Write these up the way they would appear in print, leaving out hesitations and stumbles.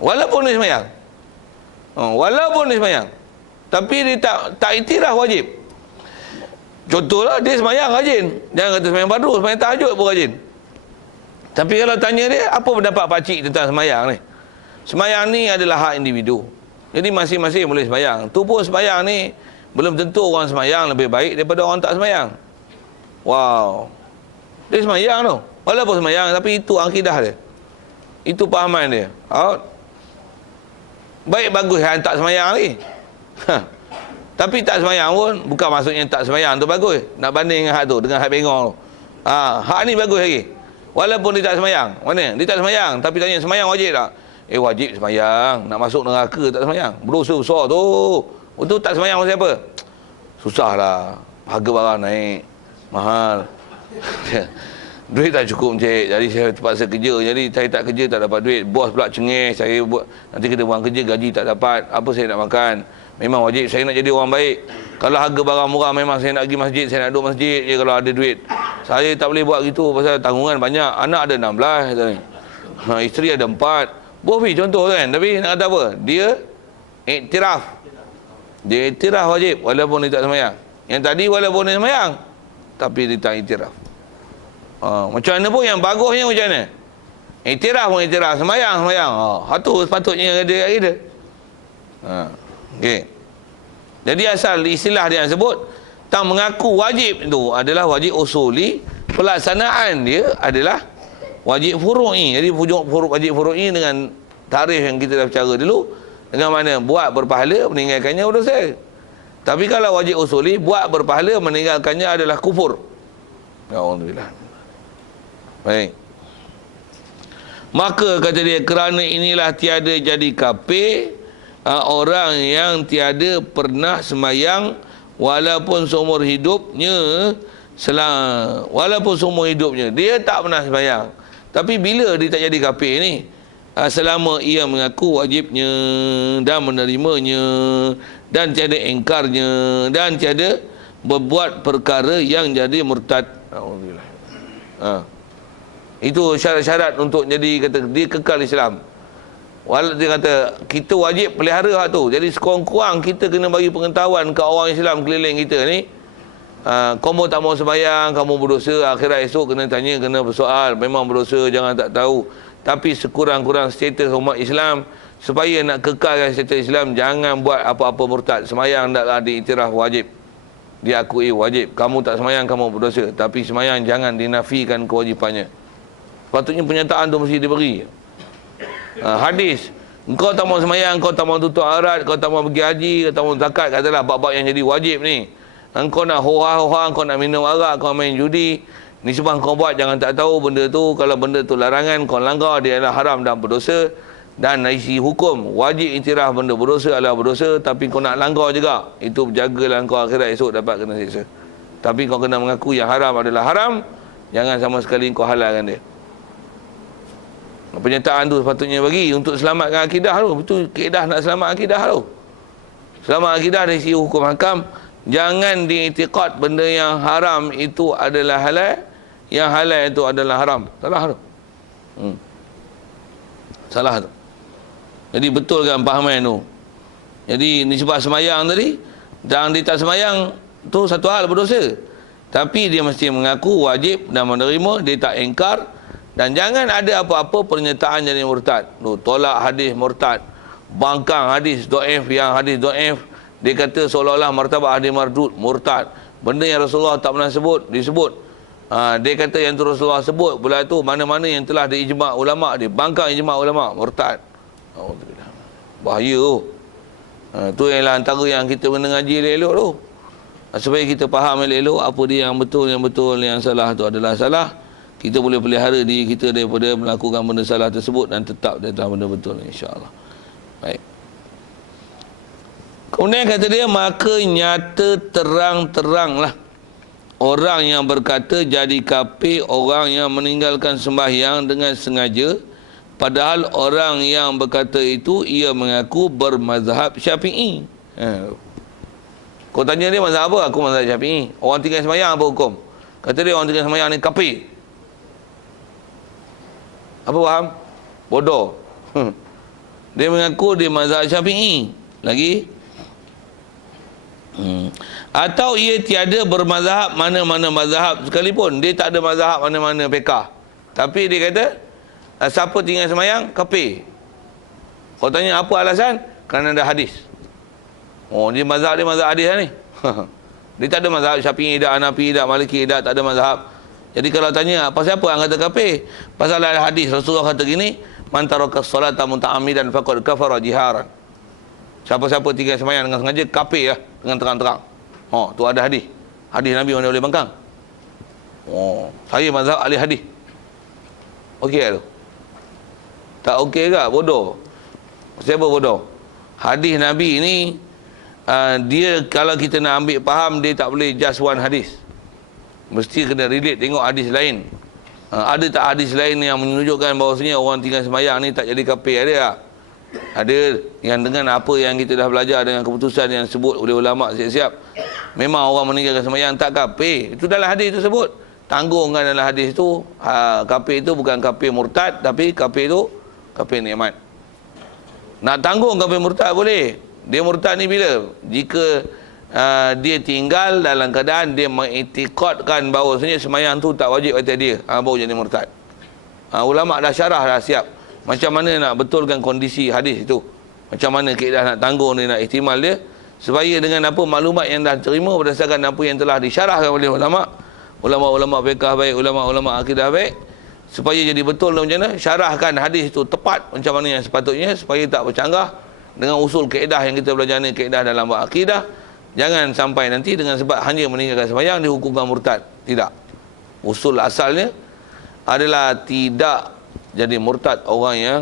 Walaupun dia semayang. Walaupun dia semayang. Tapi dia tak iktiraf wajib. Contohlah dia semayang rajin. Jangan kata semayang fardu, semayang tahajud pun rajin. Tapi kalau tanya dia, apa pendapat pakcik tentang semayang ni? Semayang ni adalah hak individu. Jadi masing-masing boleh semayang. Tu pun semayang ni belum tentu orang semayang lebih baik daripada orang tak semayang. Wow. Dia semayang tu. Walaupun semayang, tapi itu akidah dia. Itu pahaman dia. Baik bagus yang tak semayang lagi. Tapi tak semayang pun bukan maksudnya tak semayang tu bagus. Nak banding dengan hak tu, dengan hak bengong tu. Hak ni bagus lagi. Walaupun dia tak semayang. Mana? Dia tak semayang, tapi tanya semayang wajib tak? Wajib semayang. Nak masuk neraka tak semayang. Berdosa besar tu. Itu tak semayang pasal apa? Susahlah. Harga barang naik. Mahal. Duit tak cukup cik. Jadi saya terpaksa kerja. Jadi saya tak kerja tak dapat duit. Bos pula cengih. Saya buat nanti kena buang kerja, gaji tak dapat. Apa saya nak makan? Memang wajib saya nak jadi orang baik. Kalau harga barang murah memang saya nak pergi masjid. Saya nak duduk masjid je kalau ada duit. Saya tak boleh buat gitu pasal tanggungan banyak. Anak ada 16. Isteri ada 4. Bofi contoh kan. Tapi nak kata apa? Dia iktiraf. Dia iktiraf wajib walaupun dia tak semayang. Yang tadi walaupun dia semayang, tapi dia tak iktiraf. Macam mana pun yang bagusnya macam mana? Iktiraf pun iktiraf. Semayang. Itu sepatutnya ada dia. Okey. Jadi asal istilah dia yang sebut tak mengaku wajib itu adalah wajib usuli, pelaksanaan dia adalah wajib furu'i. Jadi wajib furu'i dengan tarikh yang kita dah bicara dulu, dengan mana buat berpahala, meninggalkannya berdosa. Tapi kalau wajib usuli, buat berpahala, meninggalkannya adalah kufur. Alhamdulillah. Baik. Maka kata dia, kerana inilah tiada jadi kafir orang yang tiada pernah semayang walaupun seumur hidupnya, walaupun seumur hidupnya dia tak pernah semayang. Tapi bila dia tak jadi kafir ni, selama ia mengaku wajibnya dan menerimanya dan tiada ingkarnya dan tiada berbuat perkara yang jadi murtad. Alhamdulillah. Itu syarat-syarat untuk jadi kata dia kekal Islam. Dia kata kita wajib pelihara hak tu. Jadi sekurang-kurang kita kena bagi pengetahuan ke orang Islam keliling kita ni. Kamu tak mau sembahyang, kamu berdosa, akhirat esok kena tanya, kena bersoal, memang berdosa, jangan tak tahu. Tapi sekurang-kurang status umat Islam, supaya nak kekalkan status Islam, jangan buat apa-apa murtad. Sembahyang taklah diiktiraf wajib, diakui wajib. Kamu tak sembahyang, kamu berdosa. Tapi sembahyang jangan dinafikan kewajipannya. Patutnya pernyataan tu mesti diberi. Hadis, engkau tak mau sembahyang, kau tak mau tutup aurat, kau tak mau pergi haji, kau tak mau zakat, katalah bab-bab yang jadi wajib ni. Engkau nak hoha-hoha, engkau nak minum arak, kau main judi, ni sebab kau buat, jangan tak tahu benda tu. Kalau benda tu larangan, kau langgar, dia adalah haram dan berdosa. Dan isi hukum wajib iktiraf benda berdosa adalah berdosa, tapi kau nak langgar juga, itu jagalah kau akhirat esok dapat kena siksa. Tapi kau kena mengaku yang haram adalah haram, jangan sama sekali kau halalkan dia. Pernyataan tu sepatutnya bagi untuk selamatkan akidah tu. Betul, kaedah nak selamat akidah tu. Selamat akidah dari sisi hukum hakam. Jangan diiktikad benda yang haram itu adalah halal, yang halal itu adalah haram. Salah tu. Salah tu. Jadi betul kan pahaman tu. Jadi nisbah semayang tadi, dan dia tak semayang tu satu hal berdosa. Tapi dia mesti mengaku wajib dan menerima, dia tak ingkar. Dan jangan ada apa-apa pernyataan jadi murtad. Tolak hadis murtad, bangkang hadis do'if, yang hadis do'if dia kata seolah-olah martabat hadis mardud, murtad. Benda yang Rasulullah tak pernah sebut, disebut. Dia kata yang tu Rasulullah sebut, pula tu mana-mana yang telah diijma' ulama', dia bangkang ijma' ulama', murtad. Alhamdulillah. Bahaya tu. Tu ialah antara yang kita kena ngaji elok-elok tu. Supaya kita faham elok-elok apa dia yang betul, yang salah tu adalah salah. Kita boleh pelihara diri kita daripada melakukan benda salah tersebut dan tetap di atas benda betul, insya-Allah. Baik. Kemudian kata dia, maka nyata terang-teranglah orang yang berkata jadi kafir orang yang meninggalkan sembahyang dengan sengaja, padahal orang yang berkata itu ia mengaku bermazhab Syafi'i. Kau tanya dia mazhab apa? Aku mazhab Syafi'i. Orang tinggal sembahyang apa hukum? Kata dia orang tinggal sembahyang ni kafir. Apa faham? Bodoh. Dia mengaku dia mazhab Syafi'i. Lagi? Atau ia tiada bermazhab mana-mana mazhab sekalipun. Dia tak ada mazhab mana-mana fiqh. Tapi dia kata, siapa tinggal semayang, kafir. Kau tanya apa alasan? Kerana ada hadis. Oh, dia mazhab hadis lah ni. Dia tak ada mazhab Syafi'i, tak Hanafi, tak Maliki, tak ada mazhab. Jadi kalau tanya, apa siapa yang kata kafir? Pasal ada hadis, Rasulullah kata gini, man taraka salata muta'ammidan faqad kafara jiharan. Siapa-siapa tinggal semayang dengan sengaja, kafir lah, dengan terang-terang. Oh, tu ada hadis. Hadis Nabi mana boleh bangkang. Oh, saya mazhab ahli hadis. Okey tu? Tak okey ke? Bodoh. Siapa bodoh? Hadis Nabi ni, dia kalau kita nak ambil faham, dia tak boleh just one hadis. Mesti kena relate tengok hadis lain. Ada tak hadis lain yang menunjukkan bahawasanya orang tinggal semayang ni tak jadi kafir? Ada tak? Ada. Yang dengan apa yang kita dah belajar, dengan keputusan yang disebut oleh ulama siap-siap, memang orang meninggalkan semayang tak kafir. Itu dalam hadis itu sebut. Tanggungkan dalam hadis itu, kafir itu bukan kafir murtad, tapi kafir itu kafir nikmat. Nak tanggung kafir murtad boleh. Dia murtad ni bila? Jika dia tinggal dalam keadaan dia mengiktikadkan bahawasanya semayang tu tak wajib atas dia, baru jadi murtad. Ulama dah syarah, dah siap macam mana nak betulkan kondisi hadis itu, macam mana kaedah nak tanggung dia, nak ihtimal dia, supaya dengan apa maklumat yang dah terima berdasarkan apa yang telah disyarahkan oleh ulama-ulama fiqh baik, ulama-ulama akidah baik, supaya jadi betul macam mana syarahkan hadis itu tepat macam mana yang sepatutnya, supaya tak bercanggah dengan usul kaedah yang kita belajar ni, kaedah dalam akidah. Jangan sampai nanti dengan sebab hanya meninggalkan sembahyang dihukumkan murtad. Tidak. Usul asalnya adalah tidak jadi murtad orang yang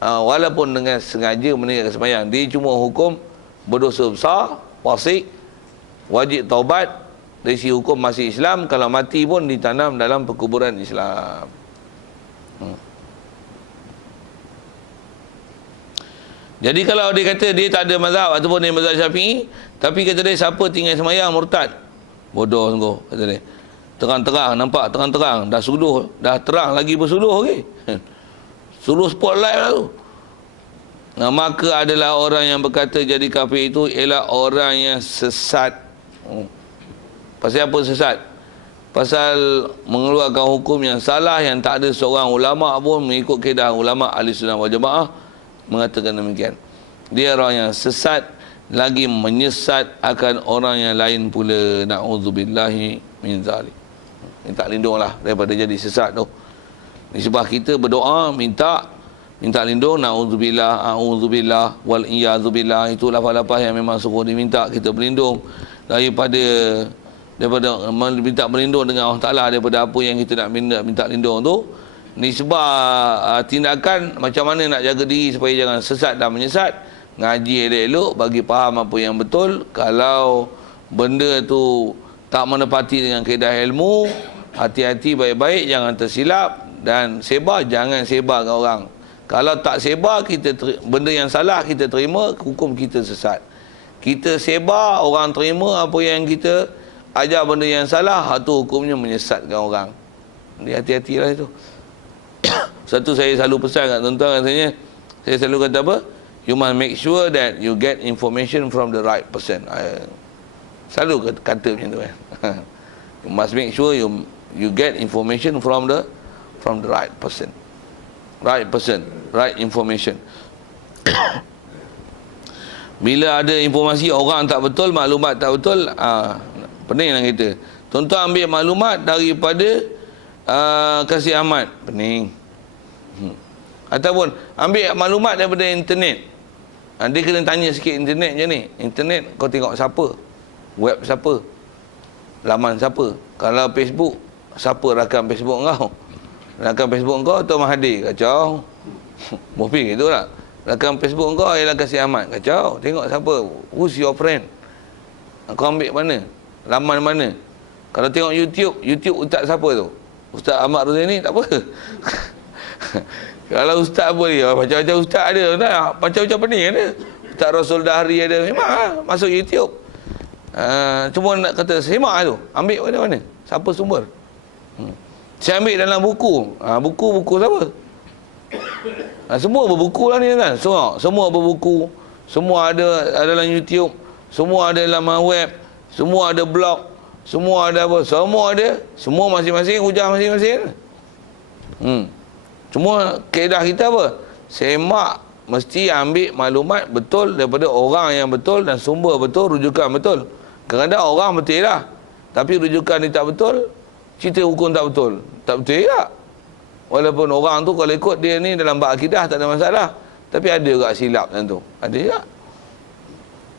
walaupun dengan sengaja meninggalkan sembahyang. Dia cuma hukum berdosa besar, fasik, wajib taubat. Dari sisi hukum masih Islam, kalau mati pun ditanam dalam perkuburan Islam. Jadi kalau dia kata dia tak ada mazhab ataupun dia mazhab Syafi'i, tapi kata dia siapa tinggal semayang murtad, bodoh sungguh kata dia. Terang-terang, nampak terang-terang, dah suduh, dah terang lagi bersuduh okey. Suruh spotlight lah tu. Maka adalah orang yang berkata jadi kafir itu ialah orang yang sesat. Pasal apa sesat? Pasal mengeluarkan hukum yang salah, yang tak ada seorang ulama pun mengikut kaedah ulama ahli sunnah wal jamaah mengatakan demikian. Dia orang yang sesat, lagi menyesat akan orang yang lain pula. Na'udzubillahi min zalik. Minta lindunglah daripada jadi sesat tu. Sebab kita berdoa minta lindung, na'udzubillah, a'udzubillah, wal iyazubillah. Itu lafaz-lafaz yang memang suruh diminta kita berlindung daripada minta berlindung dengan Allah Ta'ala daripada apa yang kita nak minta lindung tu. Ni sebab tindakan macam mana nak jaga diri supaya jangan sesat dan menyesat. Ngaji elok-elok, bagi faham apa yang betul. Kalau benda tu tak menepati dengan kaedah ilmu, hati-hati baik-baik, jangan tersilap. Dan sebar, jangan sebar ke orang. Kalau tak sebar, benda yang salah kita terima, hukum kita sesat. Kita sebar, orang terima apa yang kita ajar benda yang salah, itu hukumnya menyesatkan orang. Jadi hati-hatilah itu. Satu saya selalu pesan kat tuan-tuan, katanya saya selalu kata apa? You must make sure that you get information from the right person. Selalu kata macam tu kan. You must make sure you get information from the right person. Right person, right information. Bila ada informasi orang tak betul, maklumat tak betul, pening lah kita. Tuan-tuan ambil maklumat daripada Kasih Ahmad, pening. Ataupun ambil maklumat daripada internet. Dia kena tanya sikit internet je ni. Internet kau tengok siapa, web siapa, laman siapa. Kalau Facebook, siapa rakam Facebook kau? Rakam Facebook kau Tuan Mahathir, kacau. Mufik gitu lah. Rakam Facebook kau ialah Kasih Ahmad, kacau. Tengok siapa, who's your friend. Kau ambil mana, laman mana. Kalau tengok YouTube ustaz siapa tu? Ustaz Ahmad Ruzani, tak apa. Kalau ustaz apa dia, macam-macam ustaz ada, macam-macam pening ada. Ustaz Rasul Dahri ada, memang masuk YouTube. Cuma nak kata semak tu, ambil mana-mana, siapa sumber. Saya ambil dalam buku. Buku siapa? Semua berbuku lah ni kan. Semua berbuku. Semua ada dalam YouTube. Semua ada dalam web. Semua ada blog. Semua ada apa. Semua ada. Semua masing-masing hujah masing-masing. Cuma kaedah kita apa? Semak mesti ambil maklumat betul daripada orang yang betul dan sumber betul, rujukan betul. Kadang-kadang orang betul lah, tapi rujukan ni tak betul, cerita hukum tak betul. Tak betul tak? Walaupun orang tu kalau ikut dia ni dalam bab akidah tak ada masalah, tapi ada juga silap macam tu. Ada tak?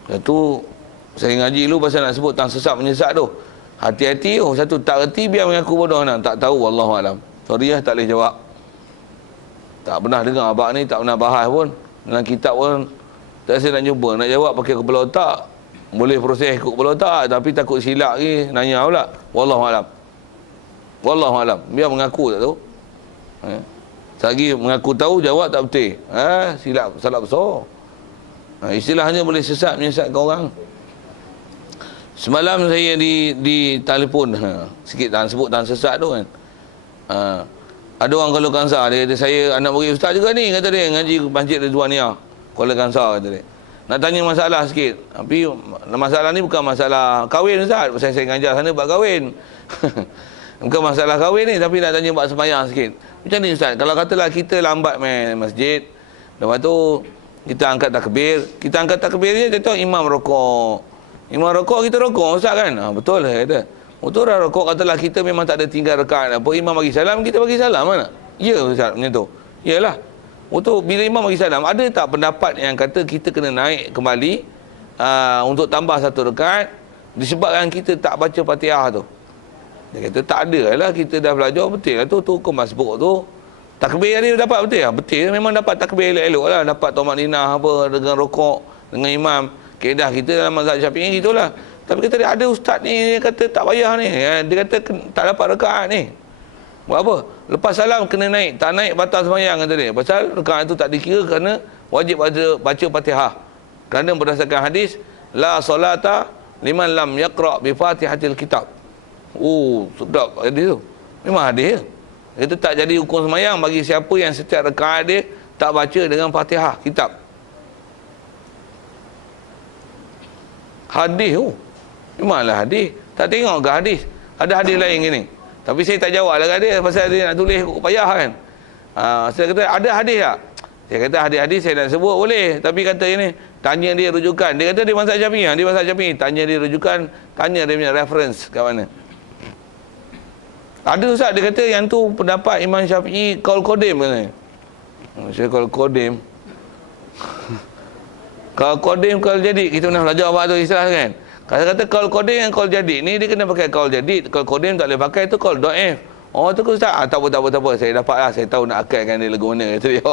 Lepas tu saya ngaji dulu pasal nak sebut tentang sesat menyesat tu. Hati-hati. Satu tak reti biar mengaku bodoh nak. Tak tahu, wallahualam. Sorry tak boleh jawab. Tak pernah dengar abang ni, tak pernah bahas pun. Dalam kitab pun tak saya nak jumpa. Nak jawab pakai kepala otak. Boleh proses ikut kepala otak, tapi takut silap lagi. Nanya pula. Wallahualam. Wallahualam. Biar mengaku tak tahu. Selagi mengaku tahu, jawab tak betul. Silap, salah besar. Istilahnya boleh sesat, menyesatkan orang. Semalam saya di telefon sikit dan sebut dan sesat tu kan. Ada orang Kuala Kangsar, dia kata saya anak murid ustaz juga ni, kata dia ngaji Masjid Ridwaniah Kuala Kangsar, kata dia. Nak tanya masalah sikit. Tapi masalah ni bukan masalah kahwin ustaz. Saya ngajar sana bab kahwin. Bukan masalah kahwin ni, tapi nak tanya bab sembahyang sikit. Macam ni ustaz, kalau katalah kita lambat main masjid, lepas tu kita angkat takbir. Kita angkat takbir je, contoh imam rokok. Imam rokok, kita rokok ustaz kan? Betul lah kata. Betul lah rokok, katalah kita memang tak ada tinggal rakaat apa, imam bagi salam, kita bagi salam mana? Ya ustaz, macam tu. Yalah. Betul, bila imam bagi salam, ada tak pendapat yang kata kita kena naik kembali untuk tambah satu rakaat disebabkan kita tak baca Fatihah tu? Dia kata tak ada lah, kita dah belajar betul lah tu hukum masbuk tu. Takbir ni dapat betul lah? Betul, memang dapat takbir elok-elok lah, dapat tomak ninah apa dengan rokok, dengan imam. Kaedah kita dalam mazhab Syafi'i gitulah. Tapi kata dia ada ustaz ni, dia kata tak payah ni. Dia kata tak dapat rakaat ni. Buat apa? Lepas salam kena naik. Tak naik batal sembahyang, kata dia. Pasal rakaat itu tak dikira kerana wajib baca Fatihah. Kerana berdasarkan hadis, la solata liman lam yaqra' bi Fatihatil kitab. Sedap hadis tu. Memang hadis. Itu tak jadi hukum sembahyang bagi siapa yang setiap rakaat dia tak baca dengan Fatihah kitab. Hadis tu. Memanglah hadis. Tak tengok ke hadis? Ada hadis lain gini. Tapi saya tak jawab lah kat dia pasal dia nak tulis payah kan. Saya kata ada hadis tak? Dia kata hadis-hadis saya nak sebut boleh. Tapi kata ini, tanya dia rujukan. Dia kata dia mazhab Syafi'i. Dia mazhab Syafi'i. Tanya dia rujukan. Tanya dia punya reference kat mana. Ada ustaz dia kata yang tu pendapat Imam Syafi'i qaul qadim katanya. Saya qaul qadim. Qaul qadim qaul jadid. Kita pernah belajar apa tu istilah kan? Kata-kata qaul qadim dan qaul jadid ni dia kena pakai qaul jadid. Qaul qadim tak boleh pakai, tu qaul dhaif. Tu ke ustaz? Tak apa. Saya dapat lah. Saya tahu nak akalkan dia lagu mana. Kata dia.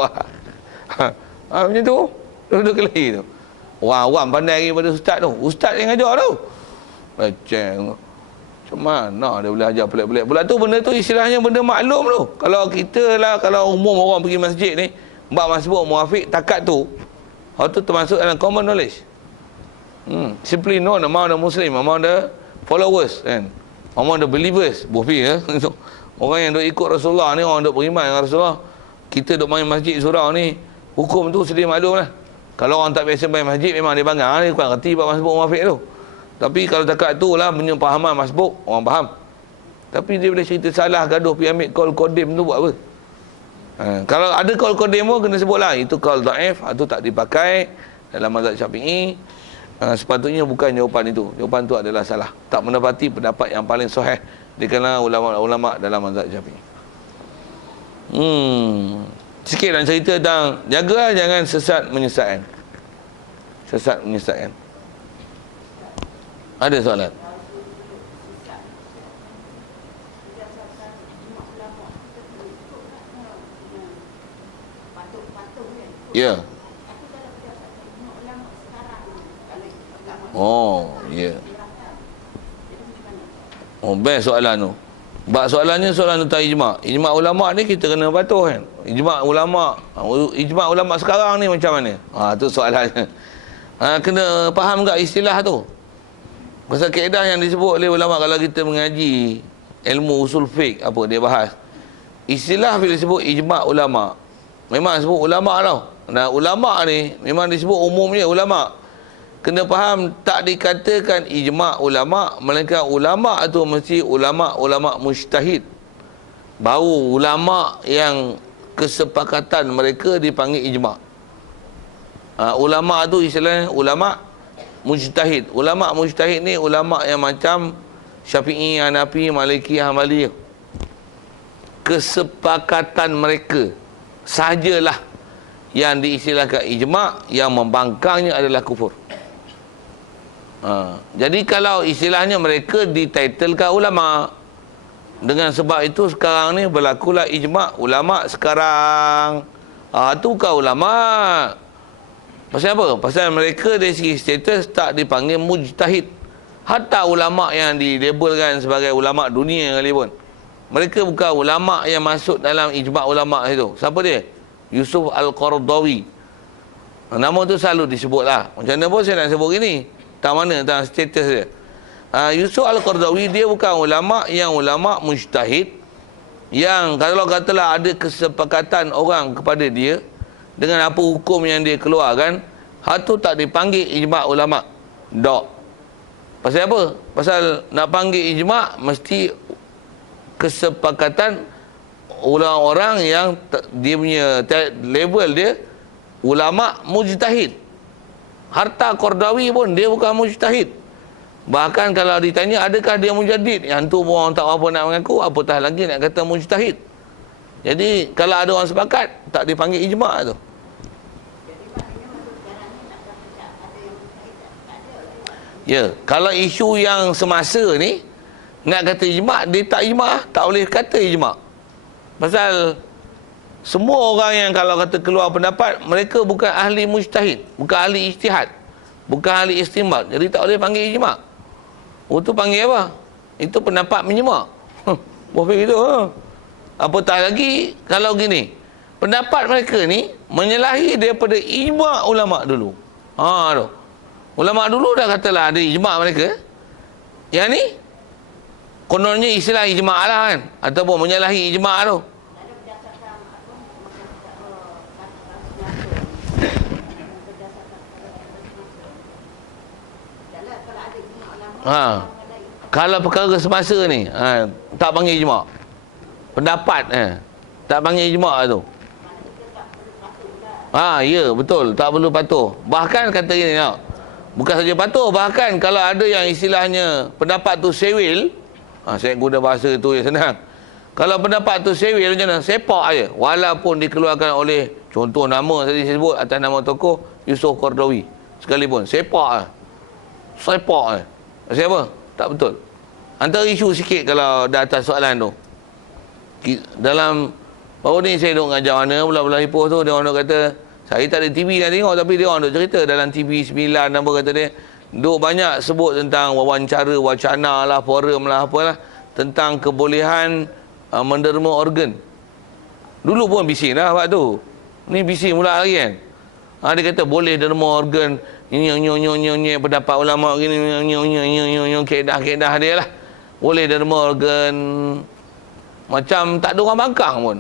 Macam tu. Duduk kelahi tu. Orang pandai lagi pada ustaz tu. Ustaz yang ajar tu. Macam mana dia boleh ajar pelik-pelik. Pula tu benda tu istilahnya benda maklum tu. Kalau kita lah, kalau umum orang pergi masjid ni, bab masbuk muafiq takat tu, tu termasuk dalam common knowledge. Simply known among the Muslim, among the followers kan, among the believers. Bofi ya. Orang yang duk ikut Rasulullah ni, orang duk beriman dengan Rasulullah. Kita duk main masjid surau ni, hukum tu sedia maklum lah. Kalau orang tak biasa main masjid, memang dia bangga, dia bukan reti bab masbuk muafiq tu. Tapi kalau takat tu lah penyepahaman masbuk, orang faham. Tapi dia boleh cerita salah, gaduh pergi ambil qaul qadim tu buat apa? Kalau ada qaul qadim pun kena sebut lah, itu qaul dhaif, itu tak dipakai dalam mazhab Syafi'i. Sepatutnya bukan jawapan itu. Jawapan itu adalah salah. Tak mendapati pendapat yang paling sahih di kalangan ulama-ulama dalam mazhab Syafi'i. Sikit nak cerita tentang jagalah jangan sesat menyesatkan. Sesat menyesatkan. Ada soalan? Ya. Ya. Best soalan tu. Bab soalannya soalan tentang ijma'. Ijma' ulama' ni kita kena patuh kan. Ijma' ulama' sekarang ni macam mana? Tu soalannya. Kena faham tak istilah tu. Pasal kaedah yang disebut oleh ulama' kalau kita mengaji ilmu usul fiqh, apa dia bahas. Istilah bila disebut ijma' ulama', Memang disebut ulama tau. Nah, ulama ni memang disebut umumnya ulama. Kena faham, tak dikatakan ijma' ulama', melainkan ulama' tu mesti ulama' mujtahid. Baru ulama' yang kesepakatan mereka dipanggil ijma'. Ulama' tu istilahnya ulama' mujtahid. Ulama' mujtahid ni ulama' yang macam Syafi'i, Hanafi, Maliki, Hambali. Kesepakatan mereka sahajalah yang diistilahkan ijma', yang membangkangnya adalah kufur. Jadi kalau istilahnya mereka dititlekan ulama', dengan sebab itu sekarang ni berlakulah ijma' ulama' sekarang. Tu bukan ulama'. Pasal apa? Pasal mereka dari segi status tak dipanggil mujtahid. Hatta ulama' yang dilabelkan sebagai ulama' dunia kali pun, mereka bukan ulama' yang masuk dalam ijma' ulama' itu. Siapa dia? Yusuf Al-Qaradawi. Nama tu selalu disebut lah. Macam mana pun saya nak sebut gini. Tak mana tentang status dia. Yusuf Al-Qaradawi dia bukan ulama' yang ulama' mujtahid, yang kalau katalah ada kesepakatan orang kepada dia dengan apa hukum yang dia keluarkan, tu tak dipanggil ijma' ulama'. Tak. Pasal apa? Pasal nak panggil ijma' mesti kesepakatan orang-orang yang dia punya level dia ulama' mujtahid. Harta Qaradawi pun dia bukan mujtahid. Bahkan kalau ditanya adakah dia mujaddid, yang tu pun orang tak apa nak mengaku, apatah lagi nak kata mujtahid. Jadi kalau ada orang sepakat, tak dipanggil ijma' tu. Ya, kalau isu yang semasa ni nak kata ijma', dia tak ijma', tak boleh kata ijma'. Pasal semua orang yang kalau kata keluar pendapat, mereka bukan ahli mujtahid, bukan ahli ijtihad, bukan ahli istinbat. Jadi tak boleh panggil ijma'. Itu panggil apa? Itu pendapat menyimak. Boleh gitu. Apatah lagi kalau gini, pendapat mereka ni menyalahi daripada ijma' ulama' dulu. Tu. Ulama' dulu dah katalah ada ijma' mereka. Yang ni kononnya istilah ijma' lah kan, ataupun menyalahi ijma' tu. Kalau perkara semasa ni tak panggil ijma'. Pendapat tak panggil ijma' tu. Ya betul, tak perlu patuh. Bahkan kata gini tau, bukan saja patuh, bahkan kalau ada yang istilahnya pendapat tu sewil, saya guna bahasa tu yang senang. Kalau pendapat tu sewil macam mana? Sepak aja, walaupun dikeluarkan oleh, contoh nama tadi saya sebut atas nama tokoh Yusuf Qaradawi sekalipun, sepak siapa? Tak betul. Antara isu sikit kalau dah atas soalan tu. Dalam baru ni saya duk ngajar mana belah-belah Ipoh tu, dia orang duk kata saya tak ada TV nak tengok, tapi dia orang duk cerita dalam TV 9 apa kata dia, duk banyak sebut tentang wawancara, wacana lah, forum lah, apalah, tentang kebolehan menderma organ. Dulu pun bising dah waktu tu. Ni bising pula lagi kan. Dia kata boleh derma organ, nyo pendapat ulama gini, nyo kedah dia lah. Boleh derma organ. Macam tak ada orang bangkang pun.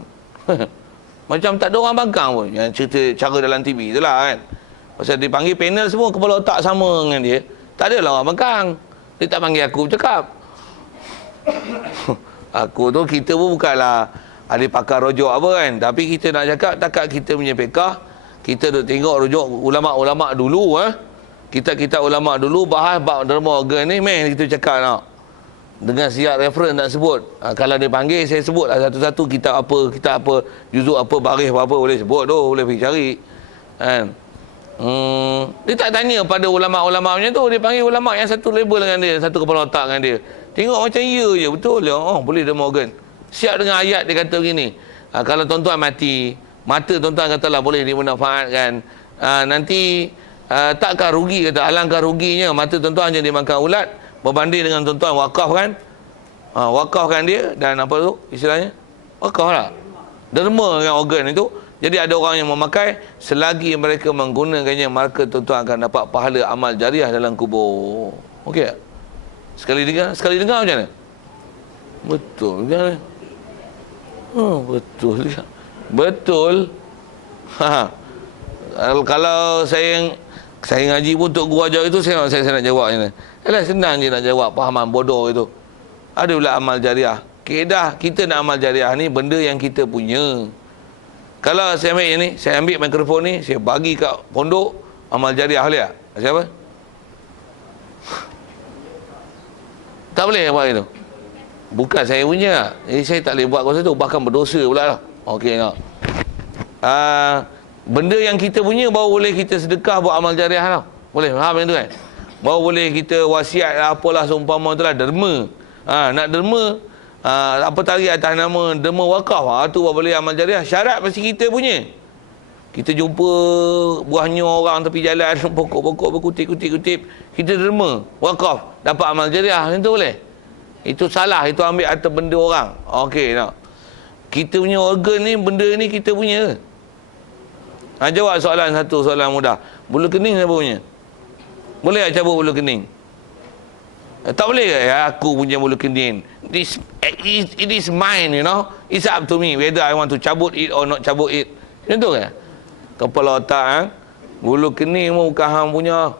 Macam tak ada orang bangkang pun. Yang cerita cara dalam TV tu lah kan. Pasal dipanggil panel semua kepala otak sama dengan dia. Tak adalah orang bangkang. Dia tak panggil aku bercakap. Aku tu, kita pun bukanlah ahli pakar rojok apa kan. Tapi kita nak cakap, takat kita punya pekah, kita duk tengok rojok ulama'-ulama' dulu Kita ulama' dulu bahas bab derma organ ni, kita cakap nak. Dengan siap reference nak sebut. Kalau dia panggil, saya sebut lah satu-satu kitab apa, juzuk apa, baris apa, boleh sebut tu, boleh pergi cari. Kan? Dia tak tanya pada ulama'-ulama' macam tu, dia panggil ulama' yang satu label dengan dia, satu kepala otak dengan dia. Tengok macam ya je, betul je. Boleh derma organ. Siap dengan ayat dia kata begini. Kalau tuan-tuan mati, mata tuan-tuan katalah boleh dimanfaatkan. Nanti takkan rugi, kata alangkah ruginya mata tuan-tuan hanya dimakan ulat berbanding dengan tuan-tuan wakafkan, wakafkan dia, dan apa tu istilahnya, wakaf lah, derma dengan organ itu. Jadi ada orang yang memakai, selagi mereka menggunakannya, maka tuan-tuan akan dapat pahala amal jariah dalam kubur. Okey tak? Sekali dengar macam mana? Betul kan? Betul. Ha. Kalau saya ngaji pun untuk guru ajar itu saya nak jawab ni. Alah senang je nak jawab pahaman bodoh itu. Ada pula amal jariah. Keedah kita nak amal jariah ni benda yang kita punya. Kalau saya ambil ni, saya ambil mikrofon ni, saya bagi kat pondok amal jariah boleh tak? Siapa? Tak boleh buat itu. Bukan saya punya. Jadi saya tak boleh buat kuasa tu, bahkan berdosa pula lah. Okey tengok. Benda yang kita punya baru boleh kita sedekah buat amal jariah tau. Boleh faham yang tu kan? Baru boleh kita wasiat apalah seumpama tu lah, derma. Nak derma, apa tarik atas nama derma wakaf, tu baru boleh amal jariah. Syarat mesti kita punya. Kita jumpa buahnya orang tepi jalan, pokok-pokok berkutip-kutip, kita derma wakaf, dapat amal jariah, macam tu boleh? Itu salah, itu ambil harta benda orang. Okey tak? Kita punya organ ni, benda ni kita punya. Jawab soalan satu, soalan mudah. Bulu kening siapa punya? Boleh tak cabut bulu kening? Tak boleh ke? Aku punya bulu kening. It is mine, you know. It's up to me whether I want to cabut it or not cabut it. Macam tu ke? Kepala otak, bulu kening pun bukan hang punya.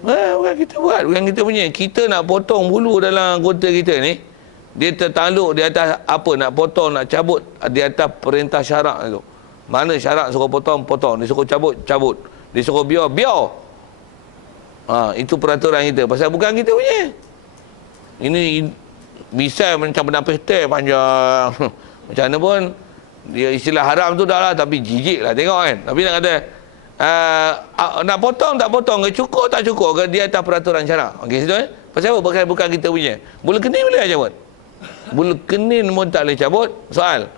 Bukan kita buat, bukan kita punya. Kita nak potong bulu dalam anggota kita ni, dia tertakluk di atas apa, nak potong, nak cabut di atas perintah syarak tu. Mana syarak suruh potong, potong. Dia suruh cabut, cabut. Dia suruh biar, biar. Itu peraturan kita. Pasal bukan kita punya. Ini bisa macam penapis teh panjang. Macam mana pun, dia istilah haram tu dah lah. Tapi jijik lah tengok kan. Tapi nak kata, nak potong tak potong ke, cukup tak cukup ke, dia atas peraturan syarak. Okey, situ eh. Pasal apa? Bukan kita punya. Bulu kening boleh tak cabut? Bulu kening pun tak boleh cabut. Soal.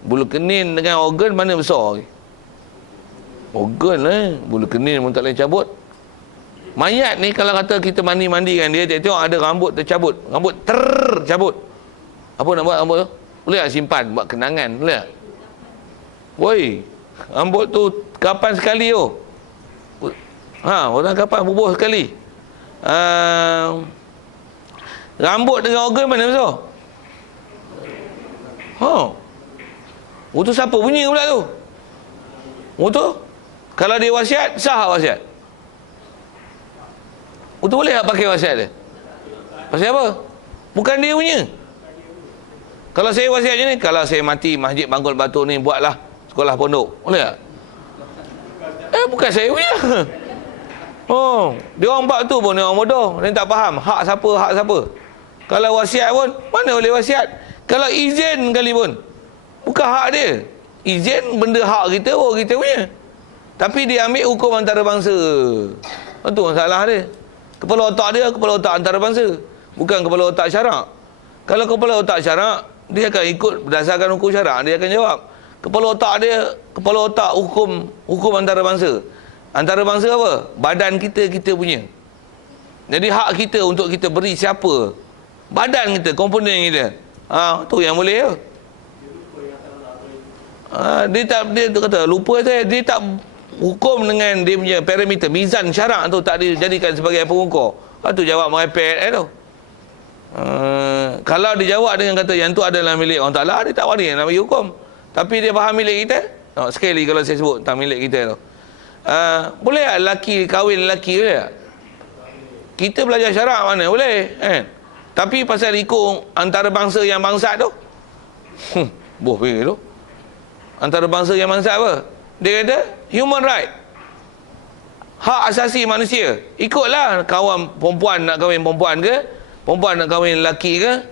Bulu kening dengan organ mana besar? Organ bulu kening pun tak boleh cabut. Mayat ni kalau kata kita mandi-mandikan dia, tengok ada rambut tercabut, rambut tercabut. Apa nak buat rambut tu? Boleh tak simpan buat kenangan? Boleh tak? Woi, rambut tu kapan sekali tu? Orang kapan bubuh sekali? Rambut dengan organ mana besar? Itu siapa punya pula tu? Itu kalau dia wasiat, sah wasiat? Itu boleh tak pakai wasiat dia? Pasal apa? Bukan dia punya. Kalau saya wasiat je ni, kalau saya mati Masjid Bangkul Batu ni buatlah sekolah pondok, boleh tak? Bukan saya punya. Dia orang buat tu pun dia orang bodoh, dia tak faham hak siapa. Kalau wasiat pun mana boleh wasiat? Kalau izin kali pun bukan hak dia. Izin benda hak kita, kita punya. Tapi dia ambil hukum antarabangsa. Itu masalah dia. Kepala otak dia, kepala otak antarabangsa, bukan kepala otak syarak. Kalau kepala otak syarak, dia akan ikut berdasarkan hukum syarak, dia akan jawab. Kepala otak dia, kepala otak hukum antarabangsa. Antarabangsa apa? Badan kita punya. Jadi hak kita untuk kita beri siapa? Badan kita, komponen kita. Tu yang boleh ya. Dia kata lupa saya, dia tak hukum dengan dia punya parameter mizan syarak tu, tak dijadikan sebagai pengukur. Tu jawab merepek tu. Kalau dia jawab dengan kata yang tu adalah milik orang Ta'ala, dia tak wani nak bagi hukum. Tapi dia faham milik kita. Sekali kalau saya sebut tentang milik kita tu, boleh tak lelaki kahwin lelaki, boleh tak? Kita belajar syarak mana boleh kan? Tapi pasal ikut antarabangsa yang bangsat tu, boh pergi tu. Antarabangsa yang bangsat apa? Dia kata human right, hak asasi manusia. Ikutlah kawan perempuan nak kahwin perempuan ke, perempuan nak kahwin lelaki ke,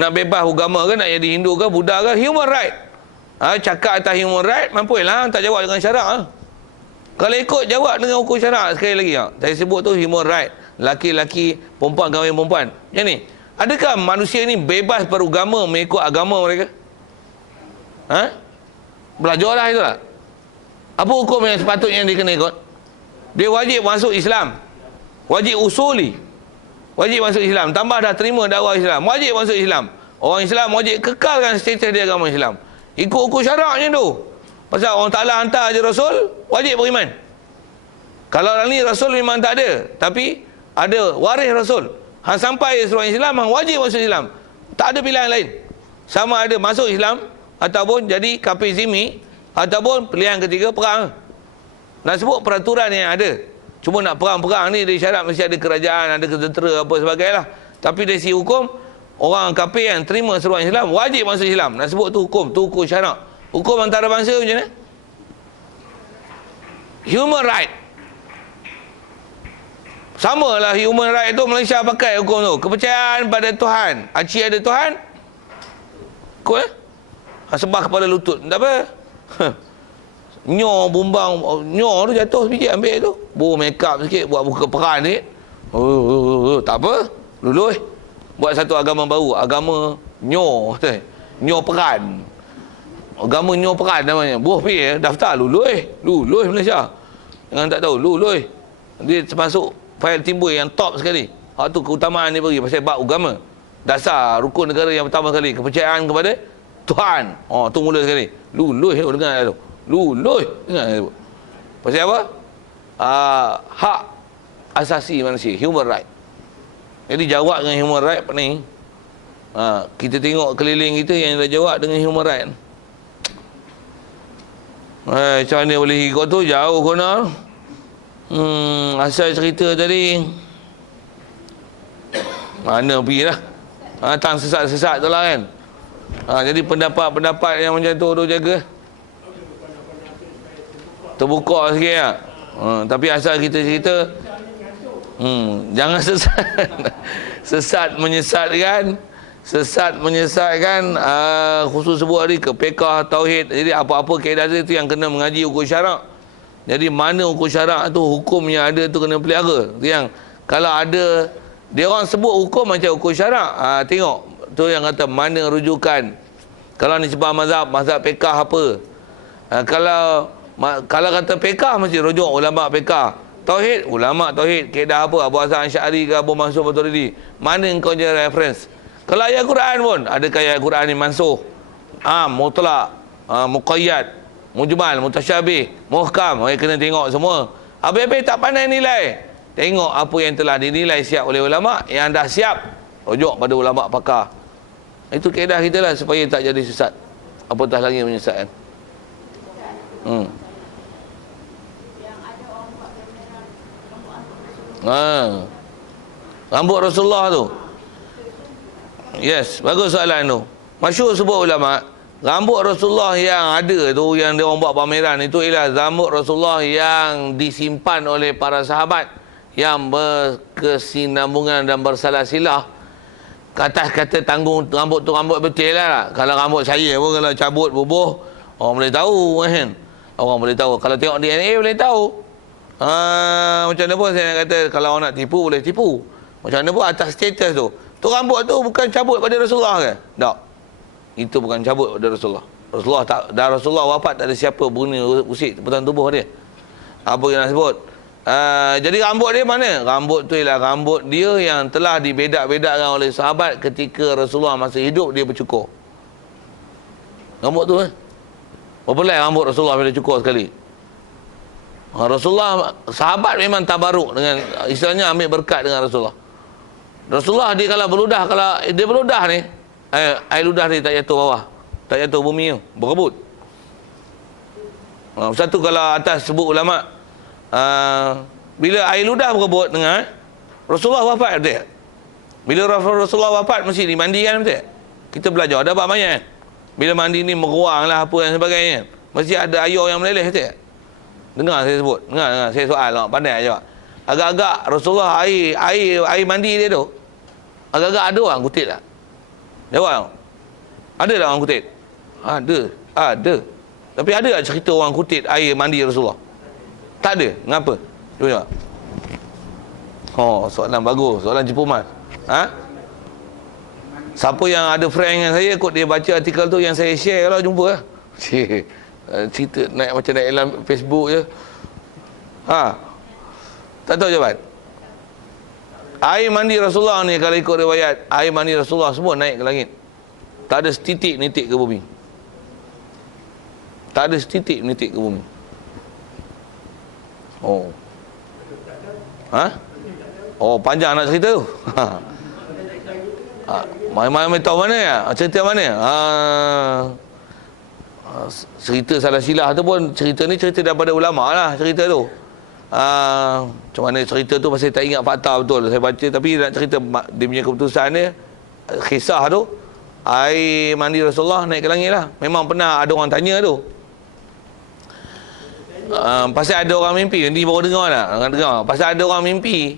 nak bebas agama ke, nak jadi Hindu ke, Buddha ke, human right. Cakap atas human right, mampulah, tak jawab dengan syarak. Kalau ikut jawab dengan hukum syarak, sekali lagi saya sebut tu human right, laki-laki, perempuan kahwin perempuan. Macam ni, adakah manusia ni bebas beragama mengikut agama mereka? Belajarlah itulah. Apa hukum yang sepatutnya dia kena ikut? Dia wajib masuk Islam, wajib usuli, wajib masuk Islam, tambah dah terima dakwah Islam, wajib masuk Islam. Orang Islam wajib kekalkan status dia agama Islam, ikut hukum syaraknya tu. Pasal orang Ta'ala hantar je Rasul, wajib beriman. Kalau orang ni Rasul memang tak ada, tapi ada waris Rasul, sampai seruan Islam, wajib masuk Islam. Tak ada pilihan lain. Sama ada masuk Islam ataupun jadi kafir zimmi, Ataupun pilihan ketiga, perang. Nak sebut peraturan yang ada. Cuma nak perang-perang ni, dia syarat mesti ada kerajaan, ada tentera, apa sebagainya lah. Tapi dari sisi hukum, orang kafir yang terima seruan Islam, wajib masuk Islam. Nak sebut tu hukum syarak. Hukum antarabangsa macam mana? Human right. Sama lah human right tu, Malaysia pakai hukum tu. Kepercayaan pada Tuhan. Acik ada Tuhan? Kau sebah kepala lutut. Tak apa. Nyor bumbang, nyor tu jatuh sebiji ambil tu. Make up sikit, buat muka peran sikit. Tak apa. Luluh. Buat satu agama baru, agama nyor. Nyor peran. Agama nyor peran namanya. Buah pergi daftar luluh. Luluh Malaysia. Jangan tak tahu, luluh. Dia termasuk fail timbul yang top sekali. Hak tu keutamaan dia bagi pasal bab agama. Dasar rukun negara yang pertama sekali, kepercayaan kepada Tuhan. Tu mula sekali. Luluh dengar tu. Luluh dengar tu. Pasal apa? Hak asasi manusia, human right. Jadi jawab dengan human right pening. Kita tengok keliling kita yang dah jawab dengan human right. Macam mana boleh ikut tu? Jauh kena. Asal cerita tadi mana pergi lah. Tang sesat-sesat tu lah kan. Jadi pendapat-pendapat yang macam tu jaga. Terbuka sikit lah. Tapi asal kita cerita, jangan sesat. Sesat menyesatkan, khusus sebut tadi ke fiqh, tauhid. Jadi apa-apa kaedah tu yang kena mengaji hukum syarak. Jadi mana hukum syarak tu, hukum yang ada tu kena pelihara. Yang kalau ada, dia orang sebut hukum macam hukum syarak, tengok tu yang kata mana rujukan. Kalau ni sebab mazhab fiqh apa. Kalau kata fiqh mesti rujuk ulama fiqh. Tauhid, ulama tauhid, kaedah apa, Abu Hasan Asy'ari ke Abu Mansur Maturidi. Mana engkau jadi reference? Kalau ayat Quran pun, adakah ayat Quran ni mansuh, mutlak, muqayyad, mujmal, mutasyabih, muhkam? Kena tengok semua. Habis-habis tak pandai nilai. Tengok apa yang telah dinilai siap oleh ulama, yang dah siap, rujuk pada ulama pakar. Itu kaedah kita lah supaya tak jadi sesat. Apatah lagi menyesatkan. Rambut Rasulullah tu. Yes, bagus soalan tu. Masyhur sebut ulama, rambut Rasulullah yang ada tu, yang dia orang buat pameran itu ialah rambut Rasulullah yang disimpan oleh para sahabat, yang berkesinambungan dan bersalah-silah. Atas kata tanggung rambut tu rambut betul lah. Kalau rambut saya pun kalau cabut bubuh, orang boleh tahu kan. Orang boleh tahu. Kalau tengok DNA boleh tahu. Macam mana pun saya nak kata, kalau orang nak tipu boleh tipu. Macam mana pun atas status tu. Tu rambut tu bukan cabut pada Rasulullah ke? Tak. Itu bukan cabut pada Rasulullah. Rasulullah tak, dah Rasulullah wafat, tak ada siapa guna usik seputar tubuh dia. Apa yang nak sebut? Jadi rambut dia mana? Rambut tu ialah rambut dia yang telah dibedak-bedakkan oleh sahabat ketika Rasulullah masih hidup, dia bercukur. Rambut tu berapa lai rambut Rasulullah bila cukur sekali? Rasulullah, sahabat memang tabaruk dengan, istilahnya ambil berkat dengan Rasulullah. Rasulullah dia kalau berludah, kalau dia berludah ni, air ludah dia tak jatuh bawah, tak jatuh bumi tu, berebut. Satu kalau atas sebut ulama, bila air ludah berebut dengan Rasulullah wafat, betul? Bila Rasulullah wafat mesti dimandikan, betul? Kita belajar ada bab banyak. Bila mandi ni meruang lah apa dan sebagainya, mesti ada air yang meleleh, betul? Dengar saya sebut, dengar saya soal, pandai jawab. Agak-agak Rasulullah air mandi dia tu, agak-agak ada orang kutip tak? Jawab. Ada tak orang kutip? Ada. Tapi ada tak cerita orang kutip air mandi Rasulullah? Tak ada. Mengapa? Cuba jawab. Soalan bagus, soalan cepumas. Siapa yang ada friend dengan saya, kot dia baca artikel tu yang saya share, kalau jumpa lah. Cerita naik macam naik dalam Facebook je. Tak tahu jawapan. Air mandi Rasulullah ni, kalau ikut riwayat, air mandi Rasulullah semua naik ke langit. Tak ada setitik nitik ke bumi. Tak ada setitik nitik ke bumi. Panjang nak cerita tu. Mai tahu mana ya? Cerita mana? cerita salah silah tu pun, cerita ni cerita daripada ulama lah cerita tu. Macam mana cerita tu pasal tak ingat fakta betul saya baca, tapi nak cerita dia punya keputusan dia, kisah tu air mandi Rasulullah naik ke langit lah. Memang pernah ada orang tanya tu, pasal ada orang mimpi. Ni baru dengar tak? Orang dengar pasal ada orang mimpi.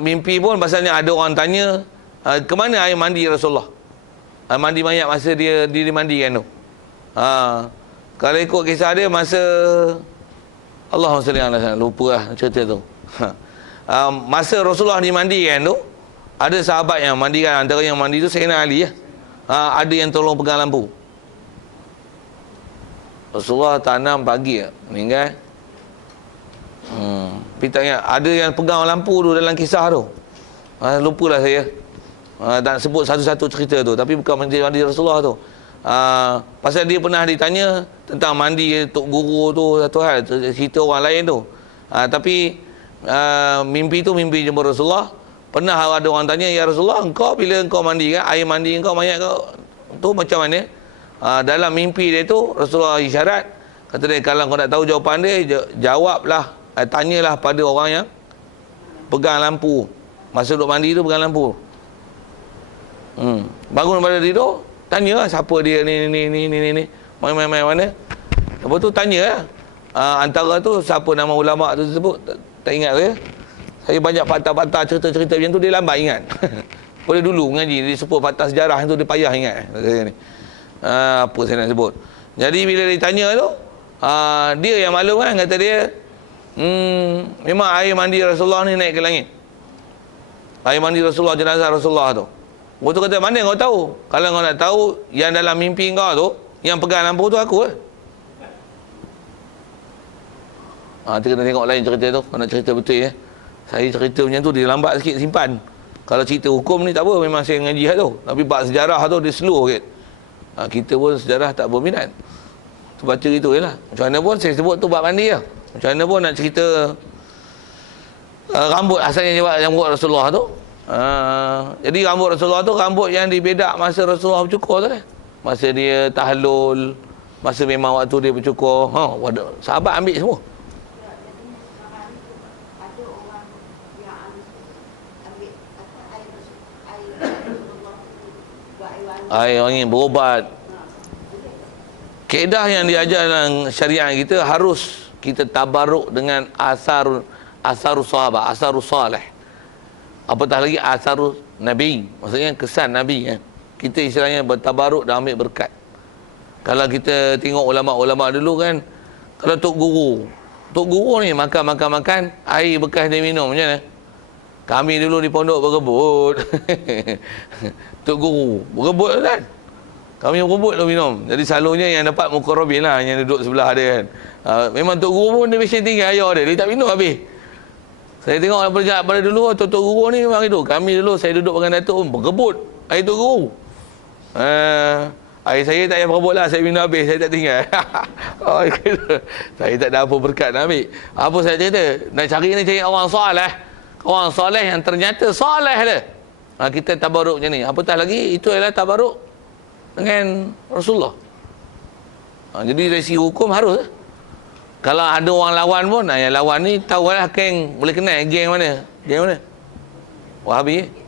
Mimpi pun pasalnya ada orang tanya, ke mana air mandi Rasulullah, mandi mayat masa dia dimandikan tu. Kalau ikut kisah dia masa Allahumma salli ala Muhammad, lupa lah cerita tu. Masa Rasulullah dimandikan tu, ada sahabat yang mandikan. Antara yang mandi tu Sayyidina Ali ya. Ada yang tolong pegang lampu. Rasulullah tanam pagi meninggal. Tapi tak ingat ada yang pegang lampu tu dalam kisah tu. Lupalah saya. Tak sebut satu-satu cerita tu, tapi bukan mandi Rasulullah tu. Pasal dia pernah ditanya tentang mandi Tok Guru tu, satu hal cerita orang lain tu. Tapi mimpi tu mimpi jumpa Rasulullah. Pernah ada orang tanya, ya Rasulullah, engkau bila engkau mandi kan, air mandi engkau mayat kau tu macam mana? Dalam mimpi dia tu Rasulullah isyarat, kata dia, kalau kau nak tahu jawapan dia, jawablah, tanyalah pada orang yang pegang lampu masa duduk mandi tu, pegang lampu. Bangun pada tidur, tanya lah siapa dia ni main mana. Lepas tu tanya lah. Antara tu siapa nama ulama tu sebut, tak ingat saya. Saya banyak fakta-fakta cerita-cerita macam tu dia lambat ingat. Pada dulu mengaji dia sebut fakta sejarah tu dia payah ingat. Apa saya nak sebut. Jadi bila ditanya tu, dia yang maklum kan, kata dia, memang air mandi Rasulullah ni naik ke langit. Air mandi Rasulullah, jenazah Rasulullah tu. Waktu kata, mana kau tahu? Kalau kau nak tahu, yang dalam mimpi kau tu, yang pegang lampu tu aku lah. Kita kena tengok lain cerita tu. Kau nak cerita betul ya. Saya cerita macam tu, dia lambat sikit simpan. Kalau cerita hukum ni tak apa, memang saya ngaji tu. Tapi bab sejarah tu, dia slow sikit. Kita pun sejarah tak berminat. Tu baca gitu je lah. Macam mana pun saya sebut tu bab mandi lah. Macam mana pun nak cerita rambut asalnya rambut Rasulullah tu. Jadi rambut Rasulullah tu rambut yang dibedak masa Rasulullah bercukur tu lah. Masa dia tahlul, masa memang waktu dia bercukur, sahabat ambil semua. Air angin berubat. Kaedah yang diajar dalam syariat kita, harus kita tabaruk dengan asarus sahabat, asarus salih. Apatah lagi asarus Nabi, maksudnya kesan Nabi kan. Kita istilahnya bertabaruk dan ambil berkat. Kalau kita tengok ulama-ulama dulu kan, kalau Tok Guru ni makan air bekas dia minum macam mana? Kami dulu di pondok berebut. Tok Guru berebut kan. Kami berebut tu minum. Jadi selalunya yang dapat mukarrabin lah, yang duduk sebelah dia kan. Memang Tok Guru pun dia mesti tinggal ayah dia tak minum habis. Saya tengok pada dulu Tok Guru ni memang itu. Kami dulu saya duduk dengan Datuk pun berebut air Tok Guru. Air saya tak payah berebut lah, saya minum habis, saya tak tinggal. Saya tak ada apa berkat nak ambil. Apa saya cerita? Nak cari orang soleh. Orang soleh yang ternyata soleh dia. Kita tabaruk macam ni. Apatah lagi, itu adalah tabaruk dengan Rasulullah. Jadi dari segi hukum harus. Kalau ada orang lawan pun, yang lawan ni tahulah geng, boleh kenal geng mana? Geng mana? Wahabi.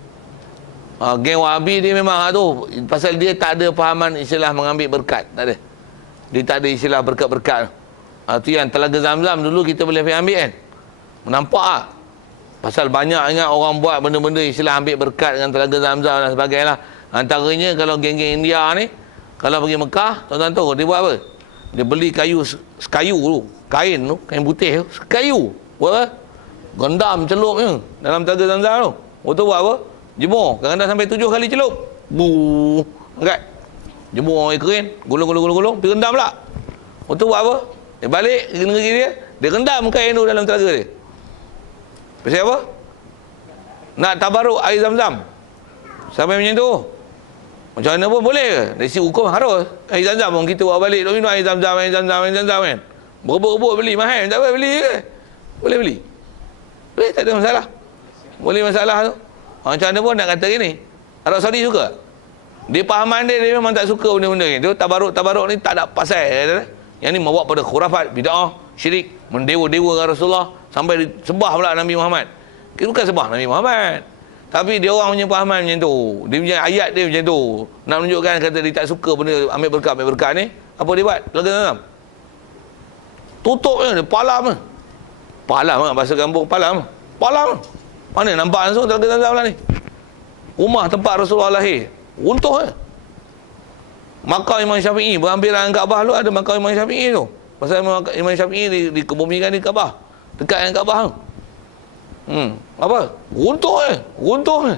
Geng Wahabi dia memang tu, pasal dia tak ada fahaman istilah mengambil berkat, tak ada. Dia tak ada istilah berkat-berkat. Tu yang Telaga Zamzam dulu kita boleh ambil kan. Nampak tak? Pasal banyak ingat orang buat benda-benda istilah ambil berkat dengan Telaga Zamzam dan sebagainya. Antaranya kalau geng-geng India ni, kalau pergi Mekah, tuan-tuan tahu dia buat apa? Dia beli kayu tu, kain tu, kain putih tu, kayu. Buat apa? Gendam celupnya dalam Telaga Zamzam tu. Waktu buat apa? Jemur. Kadang-kadang sampai 7 kali celup. Angkat. Jemur air kering, gulung, pergi rendam pula. Waktu buat apa? Dia balik ke negeri dia rendam kain tu dalam telaga dia. Pasal apa? Nak tabaruk air Zam-Zam. Sampai macam tu. Macam mana pun boleh ke? Dari sisi hukum harus. Air Zam-Zam pun kita bawa balik. Minum air Zam-Zam kan. Berebut-rebut beli mahal. Tak apa beli ke? Boleh beli. Boleh, tak ada masalah. Boleh masalah tu. Macam mana pun nak kata gini. Arab Saudi suka? Dia pahaman dia memang tak suka benda-benda ni. Dia tabaruk ni tak ada pasal. Yang ni membawa pada khurafat, bid'ah, syirik, mendewa-dewa Rasulullah sampai sembah pula Nabi Muhammad. Kita bukan sembah Nabi Muhammad. Tapi dia orang punya pahaman macam tu. Dia punya ayat dia macam tu. Nak menunjukkan kata dia tak suka benda ambil berkat ni. Apa dia buat? Lagu dalam. Tutup je, dia palam. Palam bahasa kampung, palam. Palam. Mana nampak langsung lagu dalam lah ni. Rumah tempat Rasulullah lahir. Runtuh je. Makam Imam Syafi'i berhampiran Kaabah tu, ada makam Imam Syafi'i tu. Pasal Imam Syafi'i dikebumikan di Kaabah. Dekat dengan Kaabah tu. Apa? Runtuh je.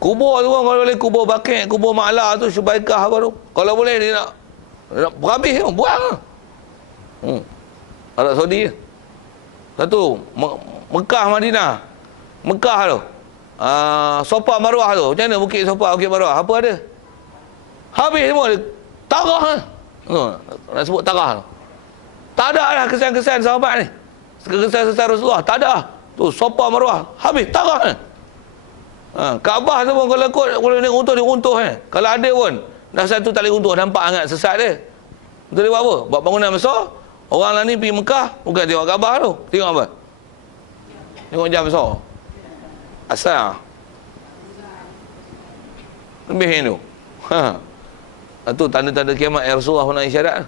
Kubur tu kalau boleh kubur Baqi', kubur Ma'la tu, Syubaikah apa tu. Kalau boleh dia nak berhabis tu, buang. Arab Saudi. Satu Mekah Madinah. Mekah tu. Sofa Marwah tu. Macam mana bukit Sofa, bukit Marwah? Apa ada? Habis semua. Tarah lah. Nak sebut tarah tu. Tak ada lah kesan-kesan sahabat ni. Kesan-kesan Rasulullah. Tak ada. Tu Sofa Marwah. Habis. Tarah lah. Kaabah tu pun kalau ikut, kalau dia runtuh Kalau ada pun, dah satu tak boleh runtuh. Nampak sangat sesat dia. Betul dia buat apa? Buat bangunan besar. Orang lah ni pergi Mekah, bukan tengok Kaabah tu. Tengok apa? Tengok jam besar. Asal. Lebih tu. Itu tanda-tanda kiamat yang Rasulullah pernah isyarat.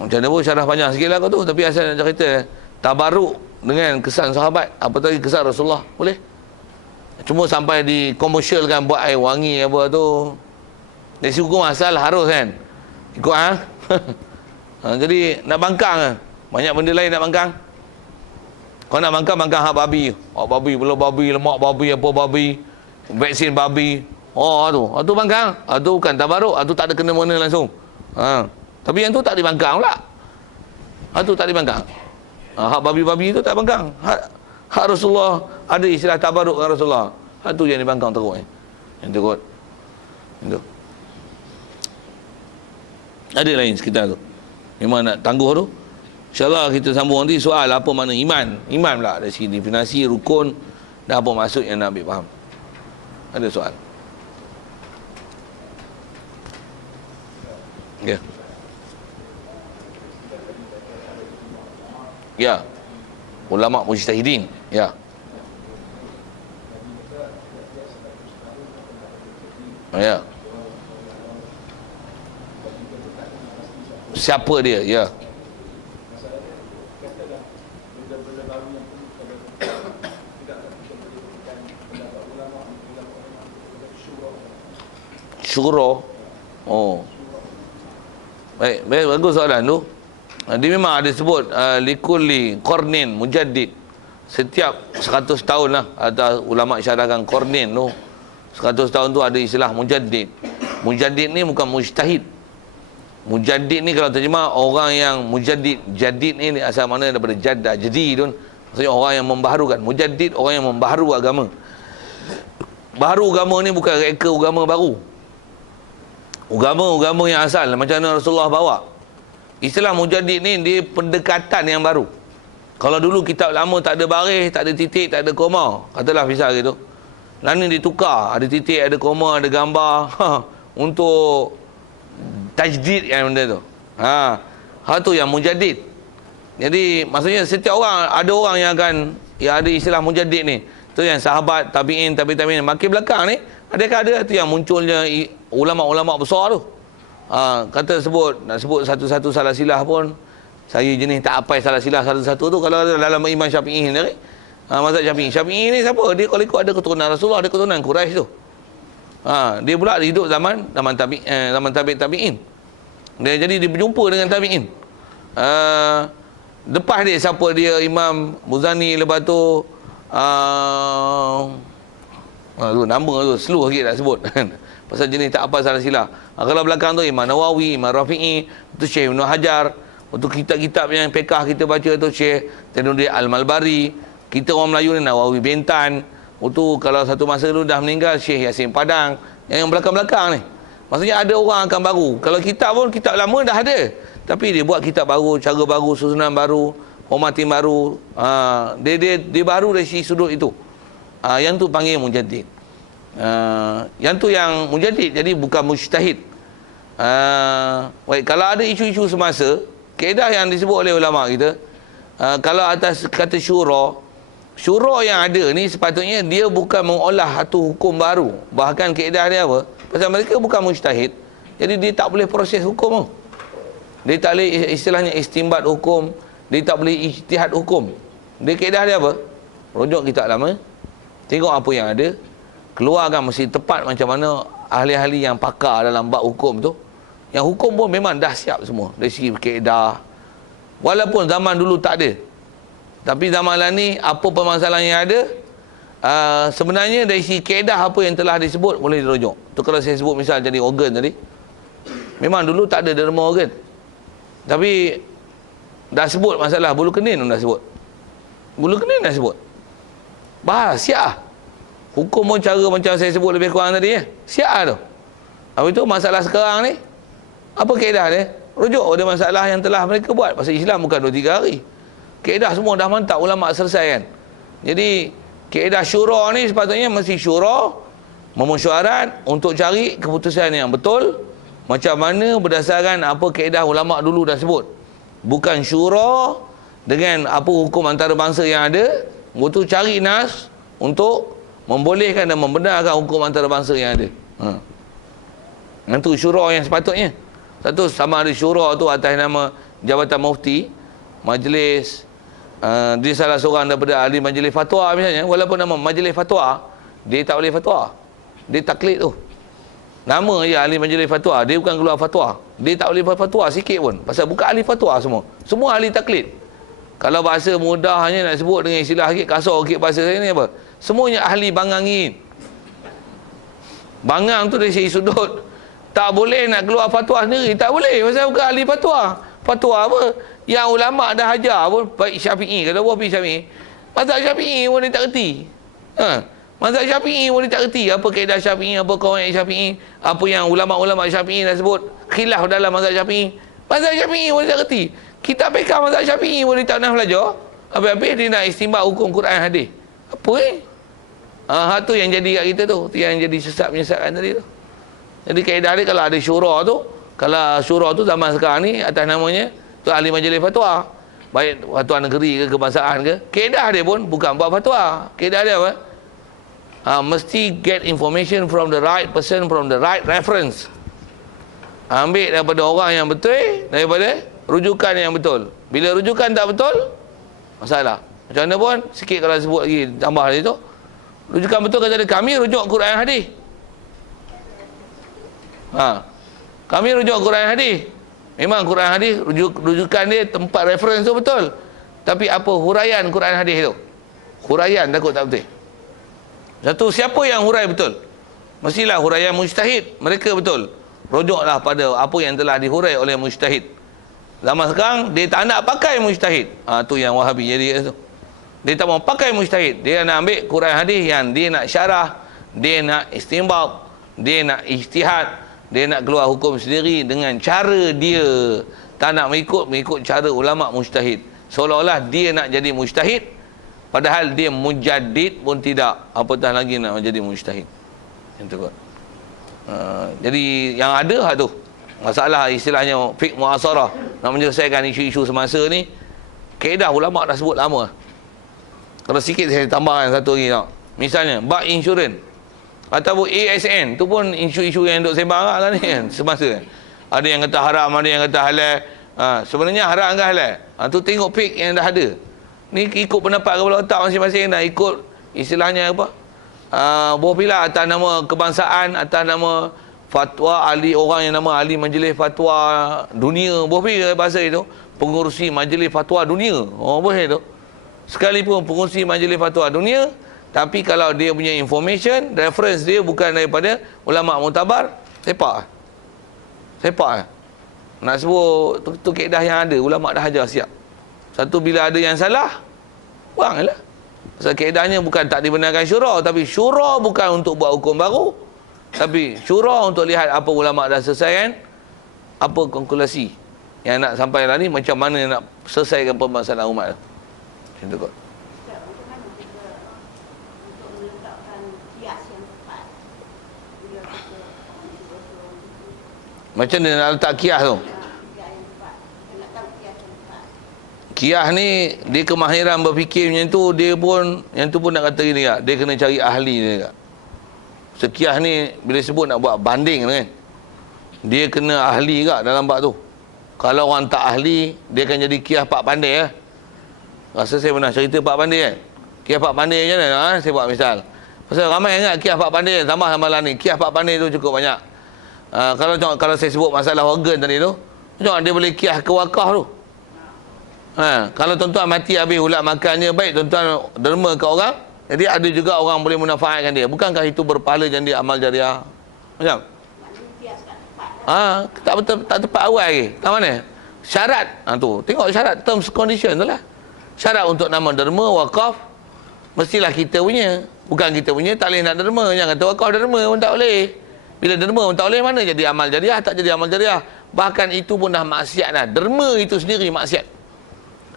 Macam mana pun syarah panjang sikit lah kau tu. Tapi asal nak cerita, tabaruk dengan kesan sahabat, apatah lagi kesan Rasulullah. Boleh? Cuma sampai dikomersialkan buat air wangi apa tu. Dari segi hukum asal harus kan. Ikut jadi nak bangkang kan. Banyak benda lain nak bangkang. Kau nak bangkang hak babi. Hak babi, belah babi, lemak babi, apa babi, vaksin babi. Tu bangkang. Tu bukan tabaruk. Tu tak ada kena-mena langsung. Tapi yang tu tak dibangkang pula. Tu tak dibangkang. Hak babi-babi tu tak bangkang. Hak Rasulullah ada istilah tabaruk dengan Rasulullah. Tu yang dibangkang teruk ni. Yang teruk. Itu. Ada lain sekitar tu. Memang nak tangguh tu. InsyaAllah kita sambung nanti soal apa makna iman. Iman pula dari segi definisi, rukun dan apa maksud yang nak ambil faham. Ada soal? Ya. Ya. Ulama mujtahidin. Ya. Ya. Siapa dia? Ya. Syura. Baik, bagus soalan tu. Dia memang ada sebut likulli qarnin mujaddid. Setiap 100 tahun lah, ada ulama syarahkan qarnin tu. 100 tahun tu ada istilah mujaddid. Mujaddid ni bukan mujtahid. Mujaddid ni kalau terjemah orang yang mujaddid. Jadid ni asal mana daripada jadda, jadi tu. Maksudnya orang yang membaharukan. Mujaddid orang yang membaharu agama. Baharu agama ni bukan reka agama baru. Agama yang asal macam mana Rasulullah bawa. Istilah mujaddid ni dia pendekatan yang baru. Kalau dulu kitab lama tak ada baris, tak ada titik, tak ada koma, katalah misal gitu. Lah ni ditukar, ada titik, ada koma, ada gambar untuk tajdid yang benda tu. Hal tu yang mujaddid. Jadi maksudnya setiap orang, ada orang yang ada istilah mujaddid ni. Tu yang sahabat, tabi'in, tabi'in. Makin belakang ni, adakah ada tu yang munculnya ulama-ulama besar tu. Kata nak sebut satu-satu salah silah pun, saya jenis tak apai salah silah satu-satu tu. Kalau ada dalam Imam Syafi'i ni, mazhab Syafi'i ni siapa? Dia kalau ikut ada keturunan Rasulullah, ada keturunan Quraisy tu. Dia pula hidup zaman tabi'in. Dia jadi dia berjumpa dengan tabi'in. Lepas dia siapa dia Imam Muzani, lepas tu nama tu slow sikit nak sebut. Pasal jenis tak apa salah silah. Kalau belakang tu Imam Nawawi, Imam Rafi'i, tu Syekh Ibn Hajar. Untuk kitab-kitab yang pekah kita baca tu Syekh Tainuddin Al-Malbari. Kita orang Melayu ni Nawawi Bintan. Itu kalau satu masa tu dah meninggal Syekh Yasin Padang. Yang belakang-belakang ni. Maksudnya ada orang akan baru. Kalau kitab pun kitab lama dah ada. Tapi dia buat kitab baru, cara baru, susunan baru, formatin baru. Dia baru dari sudut itu. Yang tu panggil mujaddid. Yang tu yang mujadid, jadi bukan mujtahid. Baik, kalau ada isu-isu semasa, kaedah yang disebut oleh ulama kita, kalau atas kata syura yang ada ni sepatutnya dia bukan mengolah satu hukum baru. Bahkan kaedah dia apa? Pasal mereka bukan mujtahid, jadi dia tak boleh proses hukum. Dia tak boleh istilahnya istimbat hukum, dia tak boleh ijtihad hukum. Dia kaedah dia apa? Rujuk kitab lama, tengok apa yang ada, keluarkan mesti tepat macam mana ahli-ahli yang pakar dalam bab hukum tu. Yang hukum pun memang dah siap semua dari segi kaedah. Walaupun zaman dulu tak ada, tapi zaman lah ni apa permasalahan yang ada, sebenarnya dari segi kaedah apa yang telah disebut boleh dirujuk. Tu kalau saya sebut misal jadi organ tadi, memang dulu tak ada derma organ, tapi dah sebut masalah bulu kenin pun dah sebut. Bulu kenin dah sebut. Bahas siap. Hukum pun cara macam saya sebut lebih kurang tadi ya. Siap tu. Habis tu masalah sekarang ni, apa kaedah dia? Rujuk pada masalah yang telah mereka buat. Pasal Islam bukan 2-3 hari. Kaedah semua dah mantap, ulama selesai kan. Jadi kaedah syura ni sepatutnya mesti syura memesyuarat untuk cari keputusan yang betul, macam mana berdasarkan apa kaedah ulama dulu dah sebut. Bukan syura dengan apa hukum antarabangsa yang ada, betul cari nas untuk membolehkan dan membenarkan hukum antarabangsa yang ada. Itu syura yang sepatutnya. Satu, sama ada syura tu atas nama Jabatan Mufti, majlis, dia salah seorang daripada ahli majlis fatwa misalnya, walaupun nama majlis fatwa, dia tak boleh fatwa, dia taklid tu. Nama je ahli majlis fatwa, dia bukan keluar fatwa, dia tak boleh fatwa sikit pun, pasal bukan ahli fatwa semua ahli taklid. Kalau bahasa mudahnya nak sebut dengan istilah sikit kasar sikit bahasa saya ni apa, semuanya ahli bangangin. Bangang tu dari segi sudut tak boleh nak keluar fatwa sendiri, tak boleh, pasal bukan ahli fatwa. Fatwa apa yang ulama dah ajar pun, baik Syafi'i, kalau buat Syafi'i, mazhab Syafi'i pun dia tak reti. Mazhab Syafi'i pun dia tak reti apa kaedah Syafi'i, apa kawaid Syafi'i, apa yang ulama-ulama Syafi'i dah sebut khilaf dalam mazhab Syafi'i. Mazhab Syafi'i pun dia tak reti. Kitab pekah mazhab Syafi'i pun dia tak pernah belajar. Habis-habis dia nak istimbat hukum Quran hadis. Apa tu yang jadi kat kita tu, yang jadi sesat-menyesatkan tadi tu. Jadi kaedah dia kalau ada syura tu, kalau syura tu zaman sekarang ni atas namanya tu ahli majlis fatwa, baik fatwa negeri ke kebangsaan ke, kaedah dia pun bukan buat fatwa. Kaedah dia apa? Mesti get information from the right person, from the right reference. Ambil daripada orang yang betul, daripada rujukan yang betul. Bila rujukan tak betul, masalah. Macam mana pun, sikit kalau sebut lagi, tambah lagi tu, rujukan betul kata kami rujuk Quran hadis. Kami rujuk Quran hadis. Memang Quran hadis rujukan dia tempat reference tu betul. Tapi apa huraian Quran hadis tu? Huraian takut tak betul. Satu, siapa yang hurai betul? Mestilah huraian mujtahid. Mereka betul. Rujuklah pada apa yang telah dihurai oleh mujtahid. Zaman sekarang dia tak nak pakai mujtahid. Tu yang Wahabi jadi tu. Dia tak mau pakai mujtahid. Dia nak ambil Quran hadis yang dia nak syarah, dia nak istinbat, dia nak ijtihad, dia nak keluar hukum sendiri dengan cara dia. Tak nak mengikut cara ulama mujtahid. Seolah-olah dia nak jadi mujtahid, padahal dia mujaddid pun tidak. Apatah lagi nak menjadi mujtahid. Itu kot. Jadi yang ada tu masalah istilahnya fiqh muasarah, nak menyelesaikan isu-isu semasa ni, kaedah ulama dah sebut lama. Kalau sikit saya tambahkan satu lagi tau. Misalnya bab insurans ataupun ASN tu pun isu-isu yang duk sembang lah ni kan semasa kan. Ada yang kata haram, ada yang kata halal. Sebenarnya haram ke halal? Tu tengok fiqh yang dah ada. Ni ikut pendapat kepala otak masing-masing, nak ikut istilahnya apa? Buah pilah atas nama kebangsaan, atas nama fatwa ahli, orang yang nama ahli majlis fatwa dunia. Buah pilah bahasa itu, pengurusi majlis fatwa dunia. Boleh tu. Sekalipun pengurusi majlis fatwa dunia, tapi kalau dia punya information, reference dia bukan daripada ulama mutabar, sepak. Nak sebut tu kaedah yang ada, ulama dah ajar siap. Satu, bila ada yang salah, buanglah. Pasal kaedahnya bukan tak dibenarkan syura, tapi syura bukan untuk buat hukum baru, tapi syura untuk lihat apa ulama dah selesaikan, apa konkludasi yang nak sampai lah ni, macam mana nak selesaikan permasalahan umat tu. Macam tu kot. Macam mana nak letak kias tu? Kias ni dia kemahiran berfikir macam tu, dia pun yang tu pun nak kata gini tak? Dia kena cari ahli dia tak? Sekias ni bila sebut nak buat banding kan, dia kena ahli tak dalam bab tu. Kalau orang tak ahli, dia akan jadi kias pak pandai lah. Rasa saya pernah cerita pak pandai kan. Kias pak pandai macam mana? Ha? Saya buat misal. Pasal ramai ingat kias pak pandai, tambah ni. Kias pak pandai tu cukup banyak. Kalau saya sebut masalah organ tadi tu, macam dia boleh kias ke wakaf tu. Kalau tuan-tuan mati habis ulat makannya baik, tuan-tuan derma ke orang, jadi ada juga orang boleh menafaatkan dia. Bukankah itu berpahala jadi amal jariah? Macam? Tak betul, tak tepat awal lagi. Tak mana? Syarat. Tu. Tengok syarat, terms condition tu lah. Syarat untuk nama derma, wakaf, mestilah kita punya. Bukan kita punya, tak boleh nak derma. Yang kata wakaf derma pun tak boleh. Bila derma pun tak boleh, mana jadi amal jariah? Tak jadi amal jariah. Bahkan itu pun dah maksiat dah. Derma itu sendiri maksiat.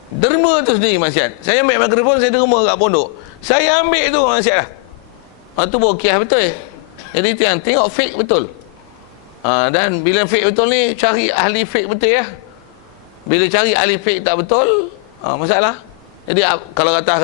Derma tu sendiri maksiat. Saya ambil mikrofon, saya derma kat pondok. Saya ambil tu maksiat dah. Tu baru kias betul. Jadi tengok fake betul. Dan bila fake betul ni, cari ahli fake betul ya. Bila cari ahli fake tak betul, masalah. Jadi kalau kata